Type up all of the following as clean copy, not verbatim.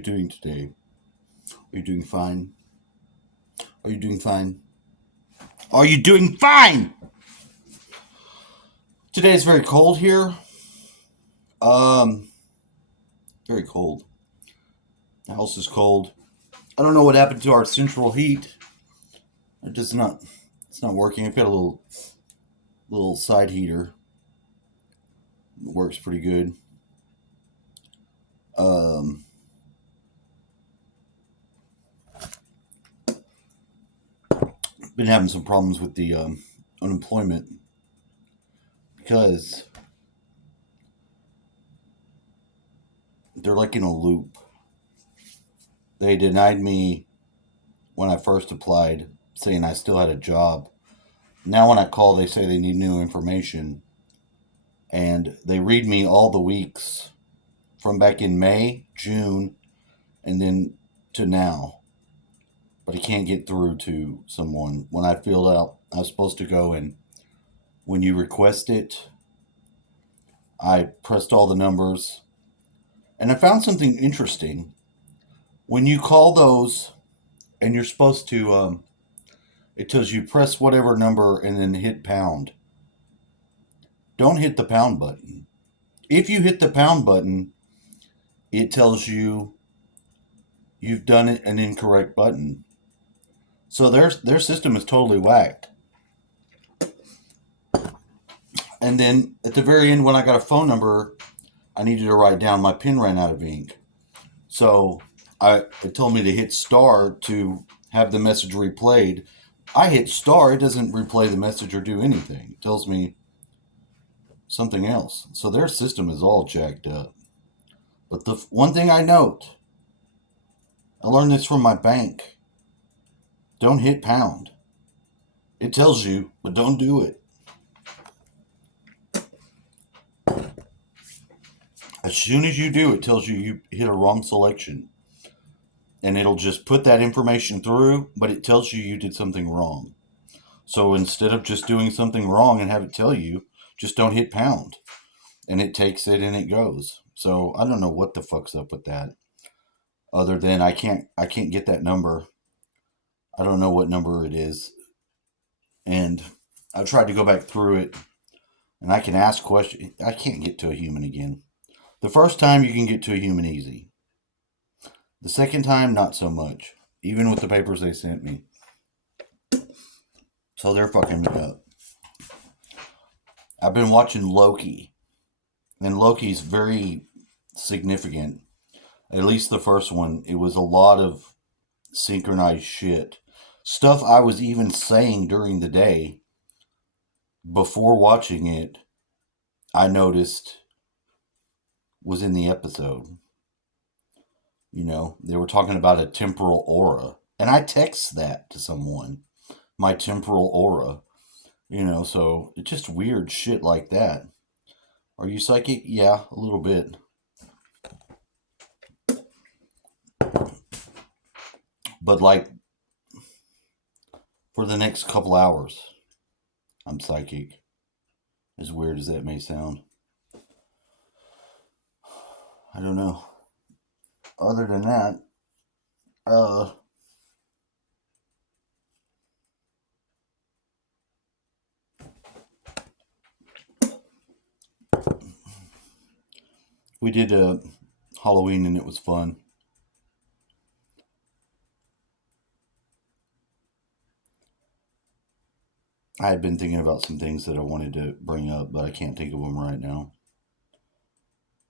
you doing today? Are you doing fine? Are you doing fine? Are you doing fine? Today is very cold here. Um, Very cold. The house is cold. I don't know what happened to our central heat. It does not. It's not working. I've got a little side heater. It works pretty good. Um, Been having some problems with the unemployment because they're like in a loop. They denied me when I first applied, saying I still had a job. Now, when I call, they say they need new information, and they read me all the weeks from back in May, June, and then to now. But I can't get through to someone. When I filled out, I was supposed to go, and when you request it, I pressed all the numbers, and I found something interesting. When you call those, and you're supposed to, it tells you press whatever number and then hit pound. Don't hit the pound button. If you hit the pound button, it tells you you've done an incorrect button. So their system is totally whacked. And then at the very end, when I got a phone number, I needed to write down. My pen ran out of ink, so it told me to hit star to have the message replayed. I hit star; it doesn't replay the message or do anything. It tells me something else. So their system is all jacked up. But the one thing I note, I learned this from my bank. Don't hit pound. It tells you, but don't do it. As soon as you do, it tells you you hit a wrong selection. And it'll just put that information through, but it tells you you did something wrong. So instead of just doing something wrong and have it tell you, just don't hit pound. And it takes it and it goes. So I don't know what the fuck's up with that. Other than I can't get that number. I don't know what number it is. And I tried to go back through it and I can ask questions. I can't get to a human again. The first time you can get to a human easy. The second time, not so much. Even with the papers they sent me. So they're fucking me up. I've been watching Loki. And Loki's very significant. At least the first one. It was a lot of synchronized shit. Stuff I was even saying during the day before watching it, I noticed was in the episode. You know, they were talking about a temporal aura. And I text that to someone. My temporal aura. You know, so it's just weird shit like that. Are you psychic? Yeah, a little bit. But like for the next couple hours, I'm psychic. As weird as that may sound. I don't know. Other than that, uh, we did Halloween and it was fun. I had been thinking about some things that I wanted to bring up, but I can't think of them right now.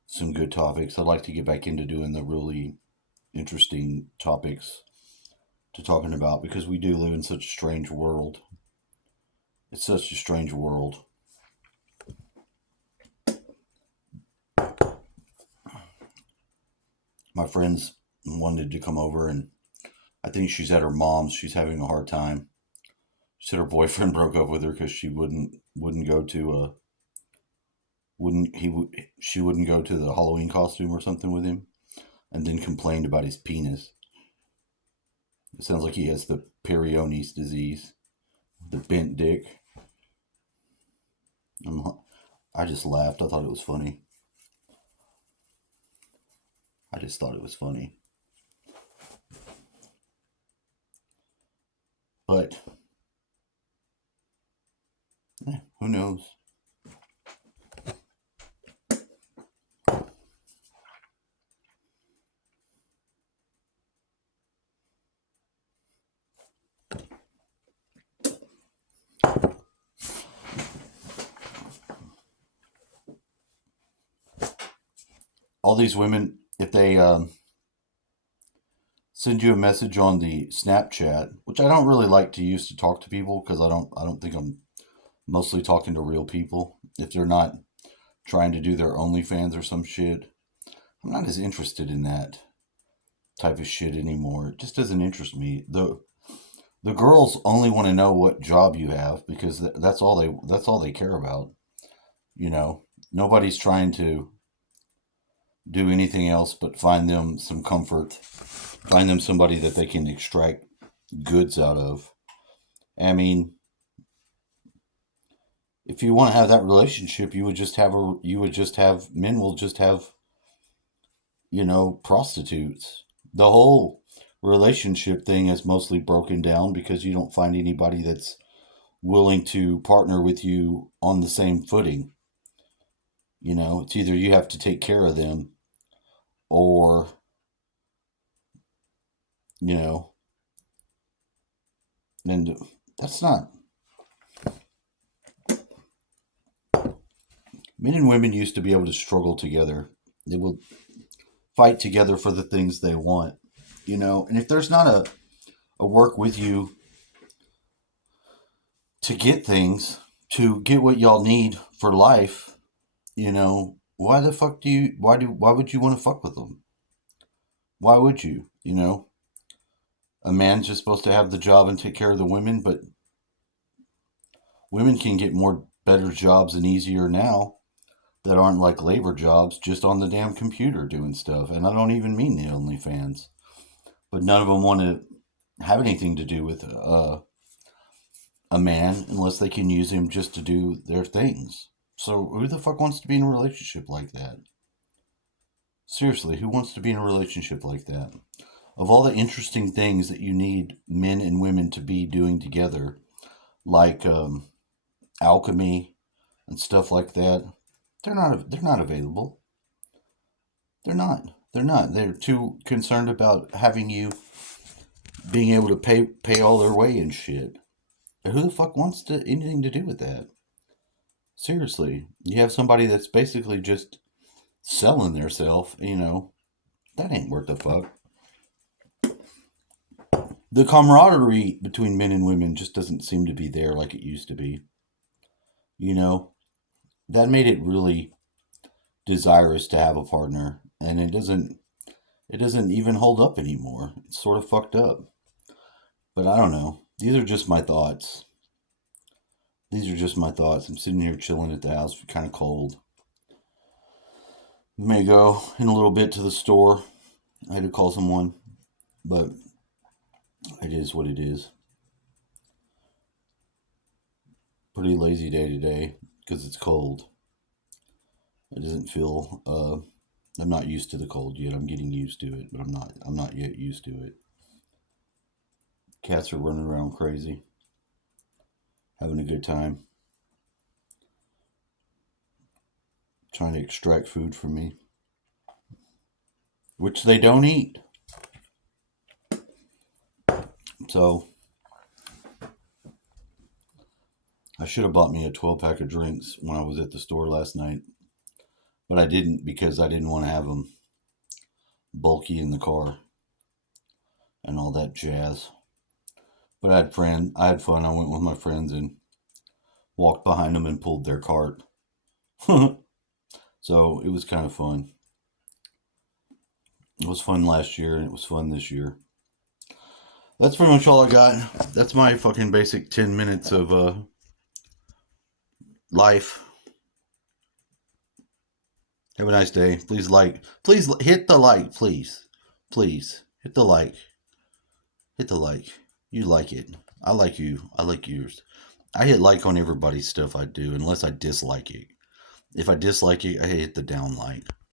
Some good topics. I'd like to get back into doing the really interesting topics to talking about because we do live in such a strange world. It's such a strange world. My friends wanted to come over, and I think she's at her mom's. She's having a hard time. She said her boyfriend broke up with her because she wouldn't go to a wouldn't he would she wouldn't go to the Halloween costume or something with him, and then complained about his penis. It sounds like he has the Peyronie's disease, the bent dick. I'm, I just laughed. I thought it was funny. I just thought it was funny. But who knows? All these women, if they send you a message on the Snapchat, which I don't really like to use to talk to people because I don't think I'm mostly talking to real people. If they're not trying to do their OnlyFans or some shit, I'm not as interested in that type of shit anymore. It just doesn't interest me. The girls only want to know what job you have because that's all they care about. You know, nobody's trying to do anything else but find them some comfort, find them somebody that they can extract goods out of. I mean, if you want to have that relationship, you would just have men will just have, prostitutes. The whole relationship thing is mostly broken down because you don't find anybody that's willing to partner with you on the same footing. It's either you have to take care of them or, you know, and that's not. Men and women used to be able to struggle together. They would fight together for the things they want, and if there's not a work with you to get things, to get what y'all need for life, why the fuck why would you want to fuck with them? Why would you? A man's just supposed to have the job and take care of the women, but women can get better jobs and easier now that aren't like labor jobs, just on the damn computer doing stuff. And I don't even mean the OnlyFans, but none of them want to have anything to do with a man unless they can use him just to do their things. So who the fuck wants to be in a relationship like that? Seriously, who wants to be in a relationship like that? Of all the interesting things that you need men and women to be doing together, like alchemy and stuff like that, they're not available. They're not. They're not. They're too concerned about having you being able to pay all their way and shit. Who the fuck wants anything to do with that? Seriously, you have somebody that's basically just selling theirself. That ain't worth the fuck. The camaraderie between men and women just doesn't seem to be there like it used to be. That made it really desirous to have a partner, and it doesn't even hold up anymore. It's sort of fucked up. But I don't know. These are just my thoughts. I'm sitting here chilling at the house, kind of cold. May go in a little bit to the store. I had to call someone, but it is what it is. Pretty lazy day today because it's cold. It doesn't feel. I'm not used to the cold yet. I'm getting used to it, but I'm not yet used to it. Cats are running around crazy, having a good time, trying to extract food from me, which they don't eat. So I should have bought me a 12-pack of drinks when I was at the store last night, but I didn't because I didn't want to have them bulky in the car and all that jazz. But I had fun. I went with my friends and walked behind them and pulled their cart. So it was kind of fun. It was fun last year and it was fun this year. That's pretty much all I got. That's my fucking basic 10 minutes of life. Have a nice day. Please hit the like, please. Please hit the like. Hit the like. You like it. I like you. I like yours. I hit like on everybody's stuff I do unless I dislike it. If I dislike it, I hit the down like.